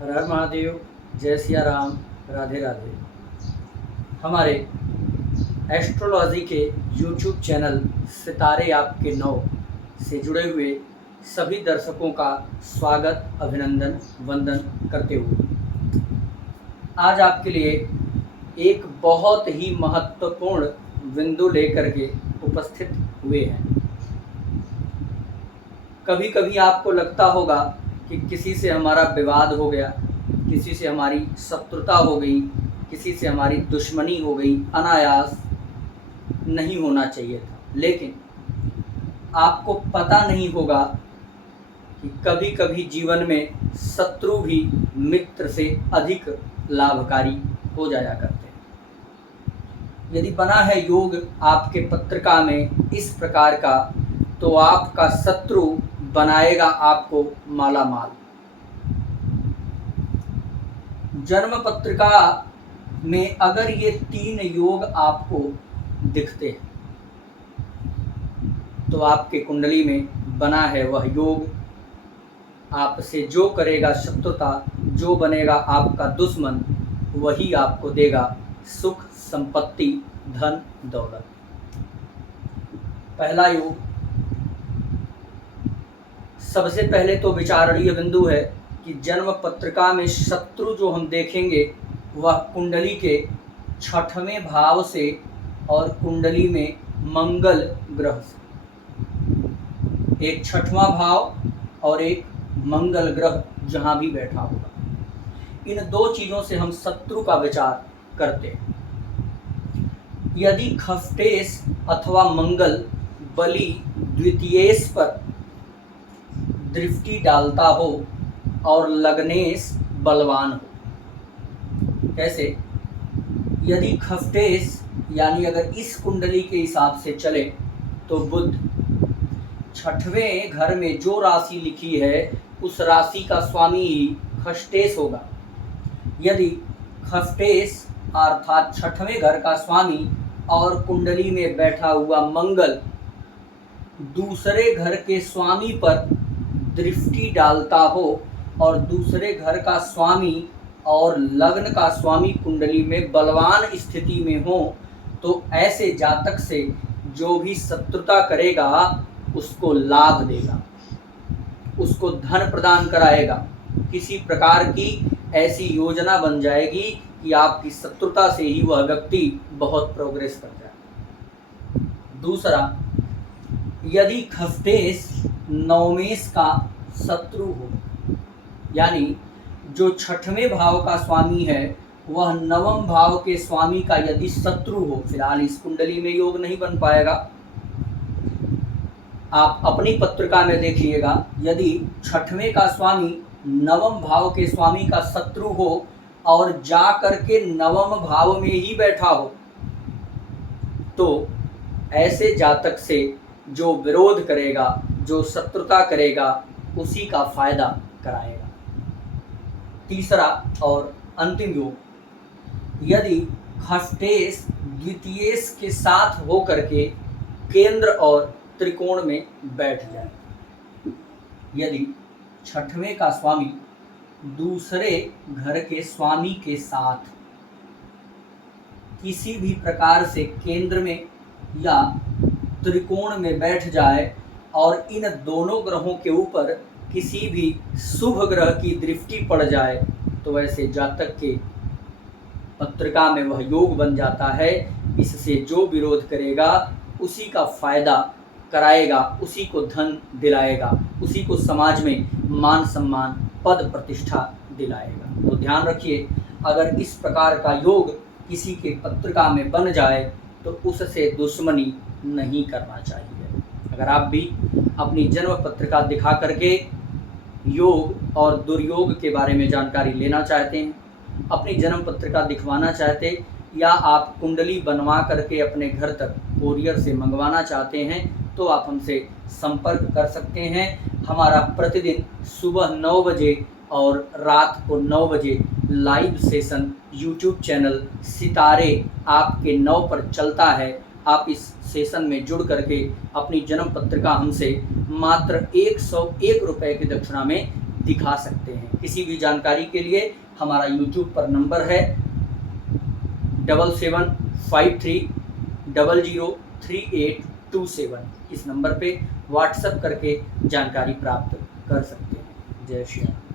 हर हर महादेव, जय सिया राम, राधे राधे। हमारे एस्ट्रोलॉजी के यूट्यूब चैनल सितारे आपके नौ से जुड़े हुए सभी दर्शकों का स्वागत, अभिनंदन, वंदन करते हुए आज आपके लिए एक बहुत ही महत्वपूर्ण बिंदु लेकर के उपस्थित हुए हैं। कभी कभी आपको लगता होगा कि किसी से हमारा विवाद हो गया, किसी से हमारी शत्रुता हो गई, किसी से हमारी दुश्मनी हो गई, अनायास नहीं होना चाहिए था। लेकिन आपको पता नहीं होगा कि कभी कभी जीवन में शत्रु भी मित्र से अधिक लाभकारी हो जाया करते हैं। यदि बना है योग आपके पत्रिका में इस प्रकार का, तो आपका शत्रु बनाएगा आपको माला माल। जन्म पत्रिका में अगर ये 3 योग आपको दिखते हैं तो आपके कुंडली में बना है वह योग आपसे जो करेगा शत्रुता, जो बनेगा आपका दुश्मन, वही आपको देगा सुख, संपत्ति, धन, दौलत। पहला योग, सबसे पहले तो विचारणीय बिंदु है कि जन्म पत्रिका में शत्रु जो हम देखेंगे वह कुंडली के 6वें भाव से और कुंडली में मंगल ग्रह से। एक 6वां भाव और एक मंगल ग्रह जहां भी बैठा होगा, इन 2 चीजों से हम शत्रु का विचार करते हैं। यदि खष्टेश अथवा मंगल बलि द्वितीयेश पर दृष्टि डालता हो और लग्नेश बलवान हो, कैसे? यदि खष्टेश यानी अगर इस कुंडली के हिसाब से चले तो बुध 6वें घर में जो राशि लिखी है उस राशि का स्वामी ही खष्टेश होगा। यदि खष्टेश अर्थात 6वें घर का स्वामी और कुंडली में बैठा हुआ मंगल दूसरे घर के स्वामी पर दृष्टि डालता हो और दूसरे घर का स्वामी और लग्न का स्वामी कुंडली में बलवान स्थिति में हो, तो ऐसे जातक से जो भी शत्रुता करेगा उसको लाभ देगा, उसको धन प्रदान कराएगा। किसी प्रकार की ऐसी योजना बन जाएगी कि आपकी शत्रुता से ही वह व्यक्ति बहुत प्रोग्रेस कर जाए। दूसरा, यदि खष्टेश नवमेश का शत्रु हो, यानी जो 6वें भाव का स्वामी है वह 9वें भाव के स्वामी का यदि शत्रु हो, फिलहाल इस कुंडली में योग नहीं बन पाएगा, आप अपनी पत्रिका में देखिएगा। यदि 6वें का स्वामी 9वें भाव के स्वामी का शत्रु हो और जा करके 9वें भाव में ही बैठा हो, तो ऐसे जातक से जो विरोध करेगा, जो शत्रुता करेगा, उसी का फायदा कराएगा। तीसरा और अंतिम योग, यदि खष्टेश द्वितीयेश के साथ होकर के केंद्र और त्रिकोण में बैठ जाए, यदि 6वें का स्वामी दूसरे घर के स्वामी के साथ किसी भी प्रकार से केंद्र में या त्रिकोण में बैठ जाए और इन दोनों ग्रहों के ऊपर किसी भी शुभ ग्रह की दृष्टि पड़ जाए, तो ऐसे जातक के पत्रिका में वह योग बन जाता है। इससे जो विरोध करेगा उसी का फायदा कराएगा, उसी को धन दिलाएगा, उसी को समाज में मान सम्मान, पद प्रतिष्ठा दिलाएगा। तो ध्यान रखिए, अगर इस प्रकार का योग किसी के पत्रिका में बन जाए तो उससे दुश्मनी नहीं करना चाहिए। अगर आप भी अपनी जन्म पत्रिका दिखा करके योग और दुर्योग के बारे में जानकारी लेना चाहते हैं, अपनी जन्म पत्रिका दिखवाना चाहते, या आप कुंडली बनवा करके अपने घर तक कोरियर से मंगवाना चाहते हैं, तो आप हमसे संपर्क कर सकते हैं। हमारा प्रतिदिन सुबह 9 बजे और रात को 9 बजे लाइव सेशन यूट्यूब चैनल सितारे आपके 9 पर चलता है। आप इस सेशन में जुड़ करके अपनी जन्म पत्रिका हमसे मात्र 101 रुपये की दक्षिणा में दिखा सकते हैं। किसी भी जानकारी के लिए हमारा यूट्यूब पर नंबर है 7753003827। इस नंबर पे व्हाट्सएप करके जानकारी प्राप्त कर सकते हैं। जय श्री राम।